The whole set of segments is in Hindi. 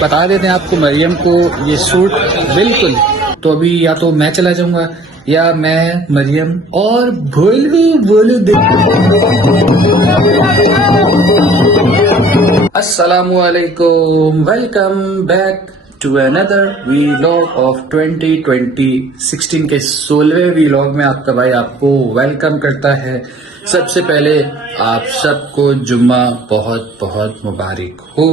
बता देते हैं आपको, मरियम को ये सूट बिल्कुल, तो अभी या तो मैं चला जाऊंगा या मैं, मरियम और बोलू अस्सलामुअलैकुम, welcome back to another vlog of 2016 के 16वें वीलॉग में आपका भाई आपको वेलकम करता है। सबसे पहले आप सबको जुम्मा बहुत बहुत मुबारक हो।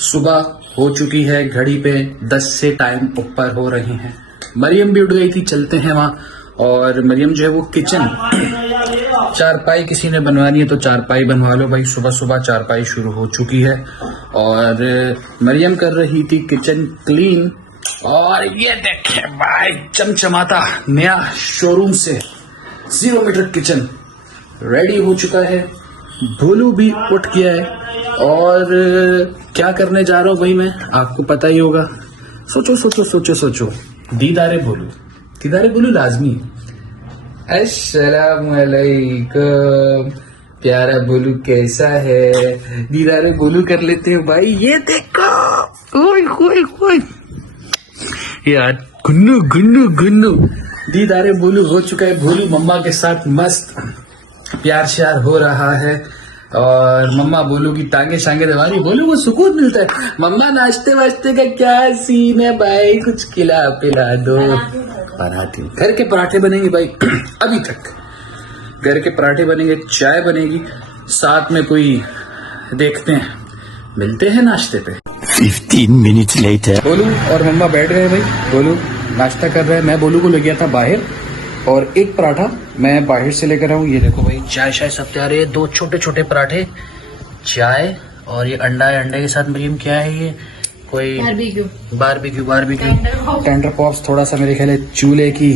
सुबह हो चुकी है, घड़ी पे 10 से टाइम ऊपर हो रहे हैं। मरियम भी उठ गई थी, चलते हैं वहाँ। और मरियम जो है वो किचन चारपाई किसी ने बनवानी है तो चारपाई बनवा लो भाई। सुबह सुबह चारपाई शुरू हो चुकी है और मरियम कर रही थी किचन क्लीन। और ये देखे भाई, चमचमाता नया शोरूम से 0 मीटर किचन रेडी हो चुका है। भोलू भी उठ गया है और क्या करने जा रहा हूँ भाई मैं, आपको पता ही होगा। सोचो सोचो सोचो सोचो, दीदारे बोलू लाजमी। अस्सलाम वालेकुम, प्यारा बोलू कैसा है? दीदारे बोलू कर लेते हैं भाई। ये देखो, ओए ओए ओए यार, गुन्नू गुन्नू गुन्नू दीदारे बोलू हो चुका है। भोलू मम्मा के साथ मस्त प्यार श्यार हो रहा है और मम्मा बोलू की टांगे शांगे दबा रही। बोलू को सुकून मिलता है। मम्मा नाश्ते वाश्ते का क्या सीन है भाई, कुछ खिला पिला दो। पराठे, घर के पराठे बनेंगे भाई। अभी तक घर के पराठे बनेंगे, चाय बनेगी, साथ में कोई देखते हैं, मिलते हैं नाश्ते पे। 15 minutes later बोलू और मम्मा बैठ गए भाई। बोलू नाश्ता कर रहा है, मैं बोलू को ले गया था बाहर और एक पराठा मैं बाहर से लेकर आऊँ। ये देखो भाई, चाय शाय सब तैयार है। 2 छोटे छोटे पराठे, चाय और ये अंडा है। अंडे के साथ मरियम क्या है, ये कोई बारबेक्यू टेंडर पॉप्स। थोड़ा सा मेरे ख्याल है चूल्हे की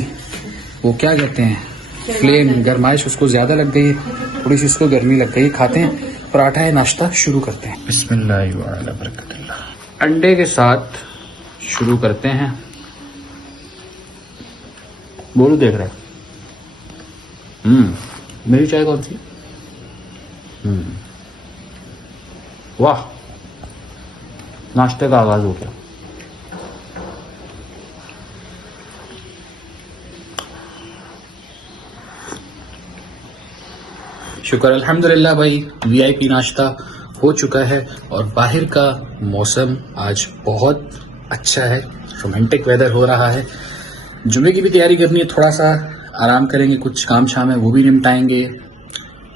वो क्या कहते हैं, फ्लेम, गरमाइश उसको ज्यादा लग गई है, थोड़ी सी उसको गर्मी लग गई। खाते हैं पराठा है, नाश्ता शुरू करते हैं। बिस्मिल्लाह व बरकतुल्लाह। अंडे के साथ शुरू करते हैं। बोलू देख रहा है। मेरी चाय कौन सी? वाह, नाश्ते का आगाज हो गया। शुक्र अल्हम्दुलिल्लाह भाई, वीआईपी नाश्ता हो चुका है और बाहर का मौसम आज बहुत अच्छा है, रोमांटिक वेदर हो रहा है। जुम्मे की भी तैयारी करनी है, थोड़ा सा आराम करेंगे, कुछ काम शाम है वो भी निपटाएंगे।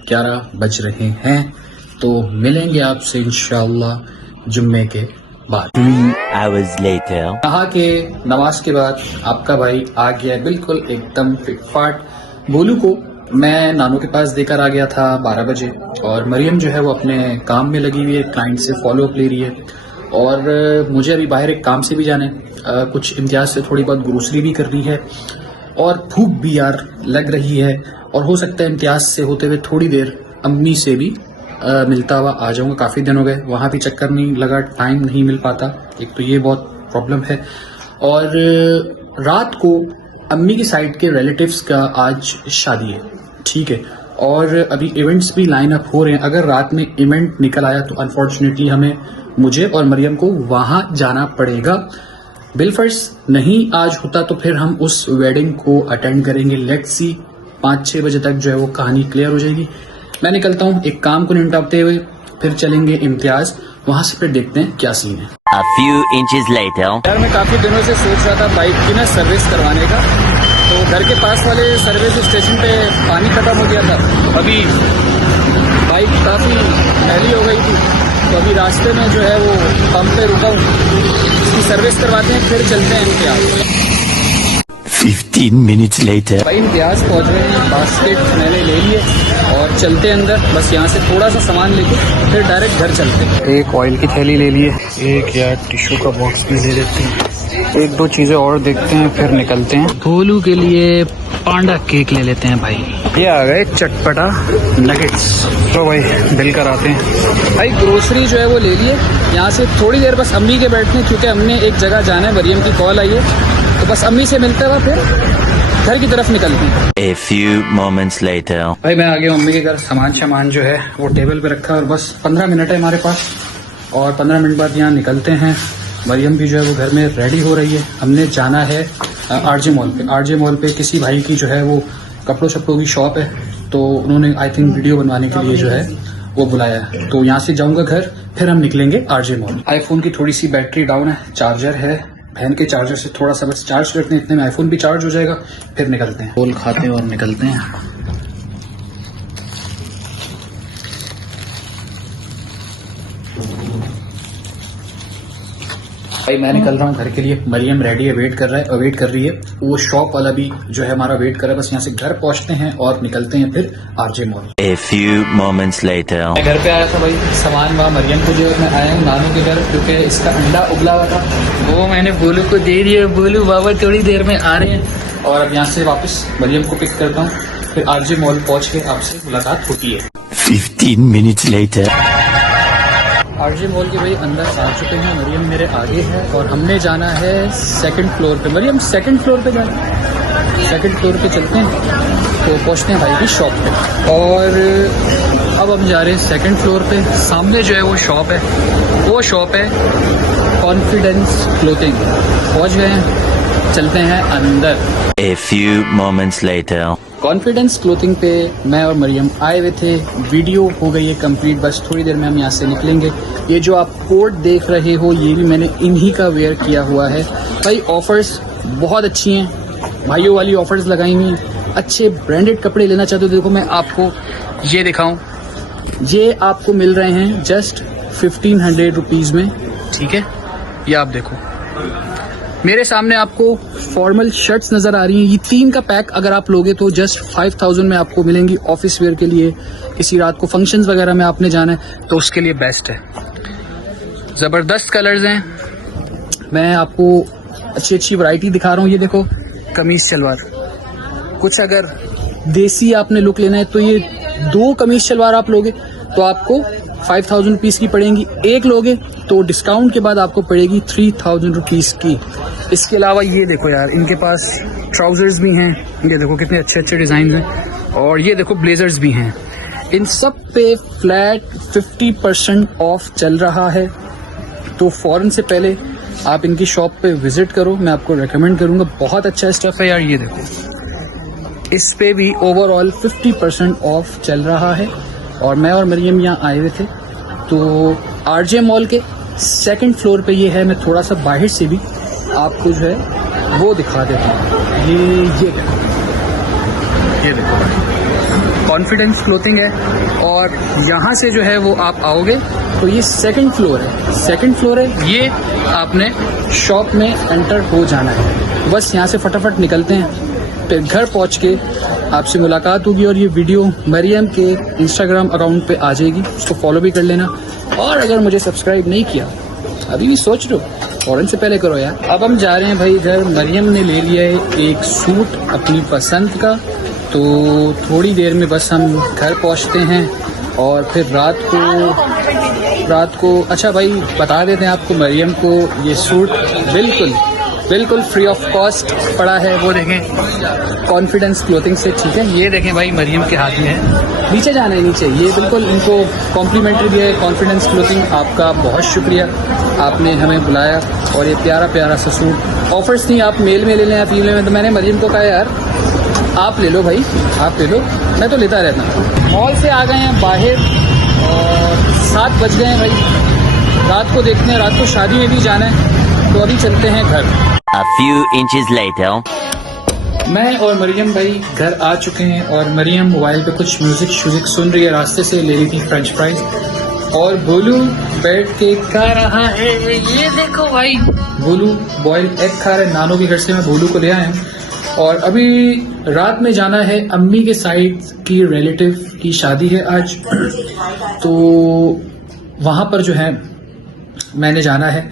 11 बज रहे हैं तो मिलेंगे आपसे इंशाअल्लाह जुम्मे के बाद। 3 hours later नहा के नमाज के बाद आपका भाई आ गया बिल्कुल एकदम फिट फाट। बोलू को मैं नानू के पास देकर आ गया था 12 बजे और मरियम जो है वो अपने काम में लगी हुई है, क्लाइंट से फॉलोअप ले रही है। और मुझे अभी बाहर एक काम से भी जाना है, कुछ इम्तियाज से थोड़ी बहुत ग्रोसरी भी करनी है और भूख भी यार लग रही है। और हो सकता है इम्तियाज से होते हुए थोड़ी देर अम्मी से भी मिलता हुआ आ जाऊंगा। काफ़ी दिन हो गए, वहाँ भी चक्कर नहीं लगा, टाइम नहीं मिल पाता, एक तो ये बहुत प्रॉब्लम है। और रात को अम्मी की साइड के रिलेटिव्स का आज शादी है, ठीक है, और अभी इवेंट्स भी लाइन अप हो रहे हैं। अगर रात में इवेंट निकल आया तो अनफॉर्चुनेटली हमें, मुझे और मरियम को वहां जाना पड़ेगा। बिलफर्स नहीं आज होता तो फिर हम उस वेडिंग को अटेंड करेंगे। लेट्स सी, 5-6 बजे तक जो है वो कहानी क्लियर हो जाएगी। मैं निकलता हूँ, एक काम को निपटाते हुए फिर चलेंगे इम्तियाज, वहां से फिर देखते हैं क्या सीन है। a few inches later यार मैं काफी दिनों से सोच रहा था बाइक की ना सर्विस करवाने का, तो घर के पास वाले सर्विस स्टेशन पे पानी खत्म हो गया था। अभी बाइक काफी मैली हो गई थी तो अभी रास्ते में जो है वो पंप पे रुका हूँ, इसकी सर्विस करवाते हैं फिर चलते हैं इम्तियाज। 15 minutes later भाई इम्तियाज पहुंच रहे हैं, बास्केट मैंने ले लिए और चलते अंदर। बस यहाँ से थोड़ा सा सामान लेके फिर डायरेक्ट घर चलते हैं। एक ऑयल की थैली ले लिए, एक यार टिश्यू का बॉक्स भी ले लेते हैं, 1-2 चीजें और देखते हैं फिर निकलते हैं। भोलू के लिए पांडा केक ले लेते हैं भाई। ये आ गए चटपटा नगेट्स, तो भाई बिल कराते हैं। भाई ग्रोसरी जो है वो ले लिए, यहाँ से थोड़ी देर बस अम्मी के बैठने, क्योंकि हमने एक जगह जाना है, मरियम की कॉल आई है तो बस अम्मी से मिलते हुआ फिर घर की तरफ निकलते हैं। a few moments later भाई मैं आ गया मम्मी के घर, सामान जो है वो टेबल पे रखा है और बस 15 मिनट है हमारे पास और 15 मिनट बाद यहाँ निकलते हैं। मरियम भी जो है वो घर में रेडी हो रही है। हमने जाना है आरजे मॉल पे। आरजे मॉल पे किसी भाई की जो है वो कपड़ों शपड़ों की शॉप है, तो उन्होंने आई थिंक वीडियो बनवाने के लिए जो है वो बुलाया है। तो यहाँ से जाऊंगा घर, फिर हम निकलेंगे आरजे मॉल। आईफोन की थोड़ी सी बैटरी डाउन है, चार्जर है, बहन के चार्जर से थोड़ा सा बस चार्ज करते हैं, इतने में आईफोन भी चार्ज हो जाएगा, फिर निकलते हैं। रोल खाते हैं और निकलते हैं। भाई मैं निकल रहा हूँ घर के लिए, मरियम रेडी है, वेट कर रही है। वो शॉप वाला भी जो है हमारा वेट कर रहा है। बस यहाँ से घर पहुँचते हैं और निकलते हैं फिर RJ mall. A few moments later. मैं घर पे आया था भाई, सामान वहाँ मरियम को दिया। मैं आया हूँ नानू के घर क्योंकि इसका अंडा उबला हुआ था, वो मैंने बोलू को दे दिया। बोलू बाबा थोड़ी देर में आ रहे हैं। और अब यहाँ से वापस मरियम को पिक करता हूँ, फिर आरजे मॉल पहुँच के आपसे मुलाकात होती है। 15 minutes later. आरजे मॉल के भाई अंदर आ चुके हैं। मरियम मेरे आगे है और हमने जाना है सेकंड फ्लोर पे। मरियम सेकंड फ्लोर पे जाना है, सेकंड फ्लोर पे चलते हैं तो पहुंचते हैं भाई की शॉप पे। और अब हम जा रहे हैं सेकंड फ्लोर पे। सामने जो है वो शॉप है, वो शॉप है कॉन्फिडेंस क्लोथिंग। पहुंच गए हैं, चलते हैं अंदर। A few moments later. Confidence clothing पे मैं और मरियम आए हुए थे। वीडियो हो गई है कंप्लीट, बस थोड़ी देर में हम यहाँ से निकलेंगे। ये जो आप कोट देख रहे हो ये भी मैंने इन्हीं का वेयर किया हुआ है। भाई ऑफर्स बहुत अच्छी हैं, भाइयों वाली ऑफर्स लगाई हुई हैं। अच्छे ब्रांडेड कपड़े लेना चाहते हो, देखो मैं आपको ये दिखाऊं, ये आपको मिल रहे हैं जस्ट 1500 रुपीज़ में, ठीक है। ये आप देखो मेरे सामने आपको फॉर्मल शर्ट्स नजर आ रही हैं। ये 3 का पैक अगर आप लोगे तो जस्ट 5000 में आपको मिलेंगी। ऑफिस वेयर के लिए, किसी रात को फंक्शंस वगैरह में आपने जाना है तो उसके लिए बेस्ट है। ज़बरदस्त कलर्स हैं। मैं आपको अच्छी अच्छी वैरायटी दिखा रहा हूँ। ये देखो कमीज शलवार, कुछ अगर देसी आपने लुक लेना है तो ये 2 कमीज शलवार आप लोगे तो आपको 5000 रुपीज़ की पड़ेंगी। एक लोगे तो डिस्काउंट के बाद आपको पड़ेगी 3000 रुपीज़ की। इसके अलावा ये देखो यार, इनके पास ट्राउजर्स भी हैं। ये देखो कितने अच्छे अच्छे डिज़ाइन हैं। और ये देखो ब्लेजर्स भी हैं। इन सब पे फ्लैट 50% ऑफ चल रहा है। तो फ़ौरन से पहले आप इनकी शॉप पे विज़िट करो, मैं आपको रेकमेंड करूँगा। बहुत अच्छा स्टफ़ है यार। ये देखो इस पे भी ओवरऑल 50% ऑफ चल रहा है। और मैं और मरियम यहाँ आए हुए थे तो आरजे मॉल के सेकंड फ्लोर पे ये है। मैं थोड़ा सा बाहर से भी आपको जो है वो दिखा देता हूँ। ये देखो कॉन्फिडेंस क्लोथिंग है। और यहाँ से जो है वो आप आओगे तो ये सेकंड फ्लोर है, सेकंड फ्लोर है। ये आपने शॉप में एंटर हो जाना है। बस यहाँ से फटाफट निकलते हैं, फिर घर पहुँच के आपसे मुलाकात होगी। और ये वीडियो मरियम के इंस्टाग्राम अकाउंट पे आ जाएगी, उसको फॉलो भी कर लेना। और अगर मुझे सब्सक्राइब नहीं किया, अभी भी सोच लो, फौरन से पहले करो यार। अब हम जा रहे हैं भाई इधर। मरियम ने ले लिया है एक सूट अपनी पसंद का, तो थोड़ी देर में बस हम घर पहुंचते हैं। और फिर रात को अच्छा भाई बता देते हैं आपको, मरियम को ये सूट बिल्कुल फ्री ऑफ कॉस्ट पड़ा है। वो देखें कॉन्फिडेंस क्लोथिंग से, ठीक है। ये देखें भाई मरियम के हाथ में है, नीचे जाना है नीचे। ये बिल्कुल इनको कॉम्प्लीमेंट्री दिया है कॉन्फिडेंस क्लोथिंग। आपका बहुत शुक्रिया, आपने हमें बुलाया। और ये प्यारा प्यारा सा सूट, ऑफर्स नहीं, आप मेल में ले लें, आप ईमेल में। तो मैंने मरियम को कहा यार आप ले लो भाई, आप ले लो, मैं तो लेता रहता हूँ। मॉल से आ गए हैं बाहर और 7 बज गए हैं भाई। रात को देखते हैं, रात को शादी में भी जाना है, तो अभी चलते हैं घर। A few inches later. मैं और मरियम भाई घर आ चुके हैं। और मरियम मोबाइल पे कुछ म्यूजिक सुन रही है, रास्ते से ले रही थी फ्रेंच फ्राइज। और बोलू बैठ के खा रहा है, ये देखो भाई बोलू बॉइल्ड एग खा रहा है। नानू के घर से मैं बोलू को ले आया हूँ। और अभी रात में जाना है, अम्मी के साइड की रिलेटिव की शादी है आज, तो वहाँ पर जो है मैंने जाना है।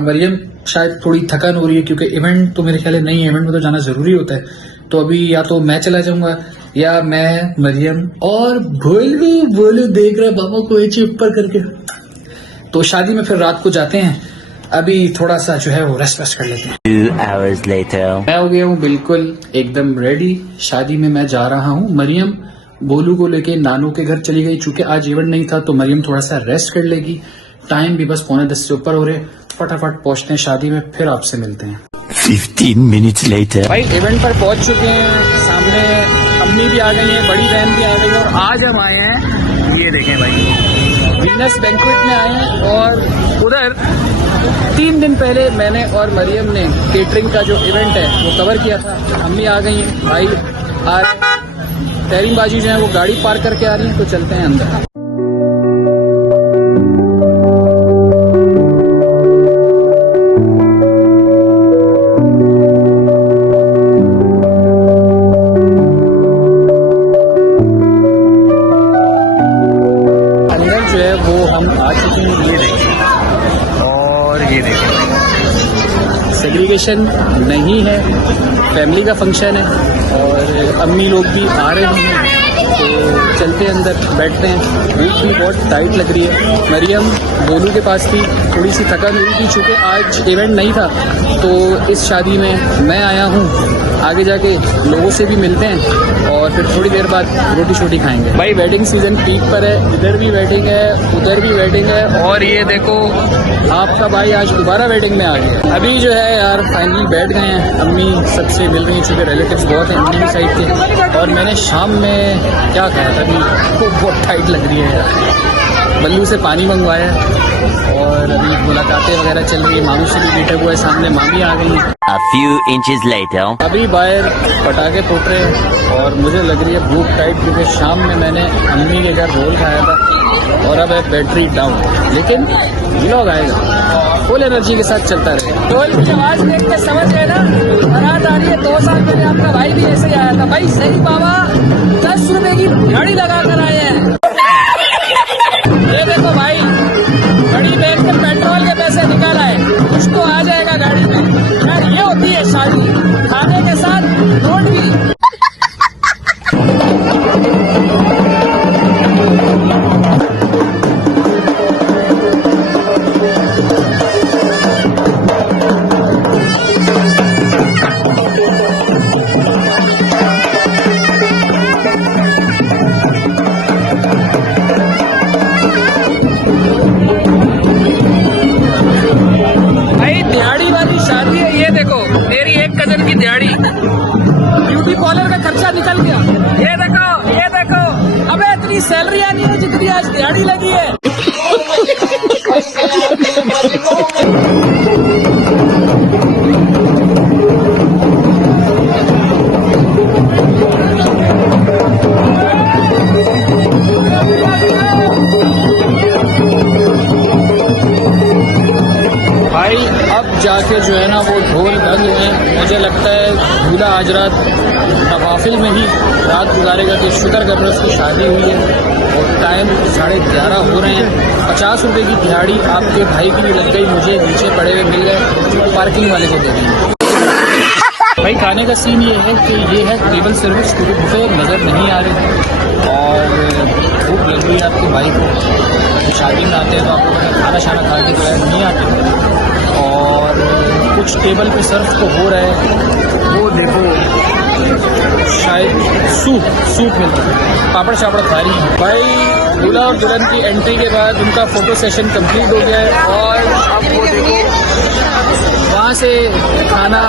मरियम शायद थोड़ी थकान हो रही है क्योंकि इवेंट तो मेरे ख्याल है नहीं, इवेंट में तो जाना जरूरी होता है। तो अभी या तो मैं चला जाऊंगा या मैं, मरियम और बोलू देख रहा बाबा को ऐसे ऊपर करके। तो शादी में फिर रात को जाते हैं। अभी थोड़ा सा जो है वो रेस्ट कर लेते हैं। 2 hours later. मैं हो गया हूँ बिल्कुल एकदम रेडी, शादी में मैं जा रहा हूँ। मरियम बोलू को लेके नानू के घर चली गई, चूंकि आज इवेंट नहीं था तो मरियम थोड़ा सा रेस्ट कर लेगी। टाइम भी बस 9:45 से ऊपर हो रहे। फटाफट पहुंचते हैं शादी में, फिर आपसे मिलते हैं। 15 minutes later. भाई इवेंट पर पहुंच चुके हैं, सामने अम्मी भी आ गई है, बड़ी बहन भी आ गई है, और आज हम आए हैं, ये देखें भाई, वीनस बैंक्वेट में आए हैं। और उधर 3 दिन पहले मैंने और मरियम ने केटरिंग का जो इवेंट है वो कवर किया था। अम्मी आ गई हैं, भाई आ रहे हैं, तैरीम बाजी जो है वो गाड़ी पार्क करके आ रही है, तो चलते हैं अंदर। वो हम आ चुके हैं, ये देखें, और ये देखें, सेग्रीगेशन नहीं है, फैमिली का फंक्शन है और अम्मी लोग भी आ रहे हैं, तो चलते हैं अंदर, बैठते हैं। भूख भी बहुत टाइट लग रही है। मरियम बोलू के पास थी, थोड़ी सी थकन हुई थी, चूँकि आज इवेंट नहीं था, तो इस शादी में मैं आया हूँ। आगे जाके लोगों से भी मिलते हैं और फिर थोड़ी देर बाद रोटी शोटी खाएंगे। भाई वेडिंग सीजन पीक पर है, इधर भी वेडिंग है, उधर भी वेडिंग है, और ये देखो आपका भाई आज दोबारा वेडिंग में आ गया। अभी जो है यार फाइनली बैठ गए हैं, अम्मी सबसे मिल रही हैं, चूँकि रिलेटिव्स बहुत हैं अम्मी की साइड के। और मैंने शाम में क्या कहा था कि वो बहुत टाइट लग रही है यार, बल्लू से पानी मंगवाया और अभी मुलाकातें वगैरह चल रही है। मामू से भी बैठे हुए हैं, सामने मामी आ गई हैं। A few inches later. अभी बाहर पटाखे फूट रहे हैं और मुझे लग रही है भूख टाइट, क्योंकि शाम में मैंने अम्मी के घर रोल खाया था और अब है बैटरी डाउन, लेकिन व्लॉग आएगा, फुल एनर्जी के साथ चलता रहेगा। रोल की आवाज देख के समझ गए ना, बारात आ रही है। 2 साल पहले आपका भाई भी ऐसे ही आया था। भाई सही बाबा 10 रुपए की गाड़ी लगा कर आए हैं। ये देखो भाई, बड़ी बहन के पेट्रोल के पैसे निकाल आए, कुछ तो आ जाएगा गाड़ी में यार। ये होती है शादी, खाने के साथ नोट भी। मेरी एक कजन की दिहाड़ी, ब्यूटी पार्लर का खर्चा निकल गया। ये देखो, अबे इतनी सैलरियां नहीं है जितनी आज दिहाड़ी लगी है। भाई अब जाके जो है ना वो ढोल बंद हुए। मुझे लगता है दूल्हा आज रात तवाफिल में ही रात गुजारेगा, कि शुक्र कर रहा उसकी शादी हुई है और टाइम 11:30 हो रहे हैं। 50 रुपए की दिहाड़ी आपके भाई की भी लग गई, मुझे नीचे पड़े हुए मिल गए, पार्किंग वाले को दे देंगे। भाई खाने का सीन ये है कि ये है टेबल सर्विस, क्योंकि बुफे नज़र नहीं आ रहे और भूख लग रही है आपके भाई को। शादी में आते हैं तो आपको खाना शाना खा के जो है नहीं आते, और कुछ टेबल पे सर्व तो हो रहा है। वो देखो शायद सूप मिलता है, पापड़ शापड़ खा रही है। भाई दूल्हा और दुल्हन की एंट्री के बाद उनका फोटो सेशन कंप्लीट हो गया है और अब वो देखो वहाँ से खाना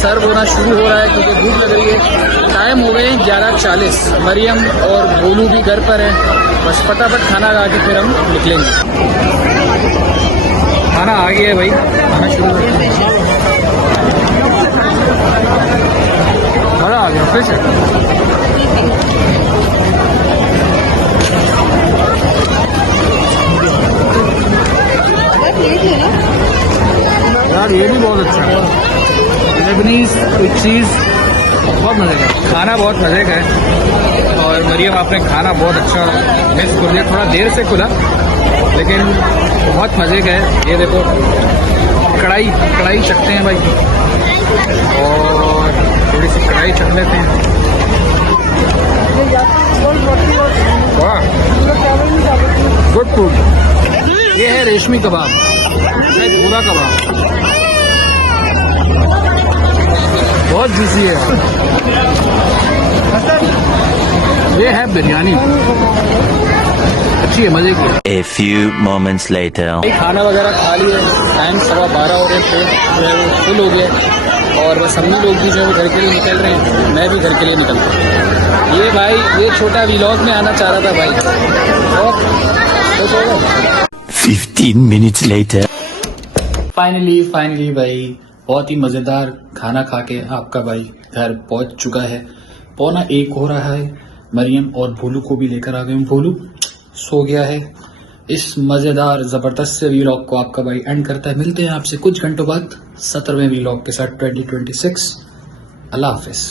सर्व होना शुरू हो रहा है, क्योंकि भूख लग रही है। टाइम हो गए 11:40, मरियम और गोलू भी घर पर हैं। बस फटाफट खाना खा के फिर हम निकलेंगे। खाना आ गया है भाई, खाना शुरू करते हैं। खाना आ गया फिर से। यार ये भी बहुत अच्छा है, लेबनीज चीज़ बहुत मज़े का, खाना बहुत मज़े का है। और मरियम आपने खाना बहुत अच्छा मिस कर दिया, थोड़ा देर से खुला लेकिन बहुत मज़े का है। ये देखो कढ़ाई चखते हैं भाई, और थोड़ी सी कढ़ाई चख लेते हैं। वाह गुड फूड। ये है रेशमी कबाब, भूरा कबाब, बहुत जूसी है। ये है बिरयानी, अच्छी है, मजे की है। A few moments later. भाई खाना वगैरह खा लिया, टाइम 12:15 हो रहे थे, जो है वो फुल हो गया और बस हम लोग भी जो है वो घर के लिए निकल रहे हैं। मैं भी घर के लिए निकल रहा हूँ। ये भाई ये छोटा व्लॉग में आना चाह रहा था भाई, और खुश हो गए। 15 minutes later. फाइनली भाई बहुत ही मजेदार खाना खा के आपका भाई घर पहुंच चुका है। 12:45 हो रहा है। मरियम और भोलू को भी लेकर आ गए। भोलू सो गया है। इस मजेदार जबरदस्त से व्लॉग को आपका भाई एंड करता है। मिलते हैं आपसे कुछ घंटों बाद 17वें व्लॉग के साथ 2026। अल्लाह हाफिज।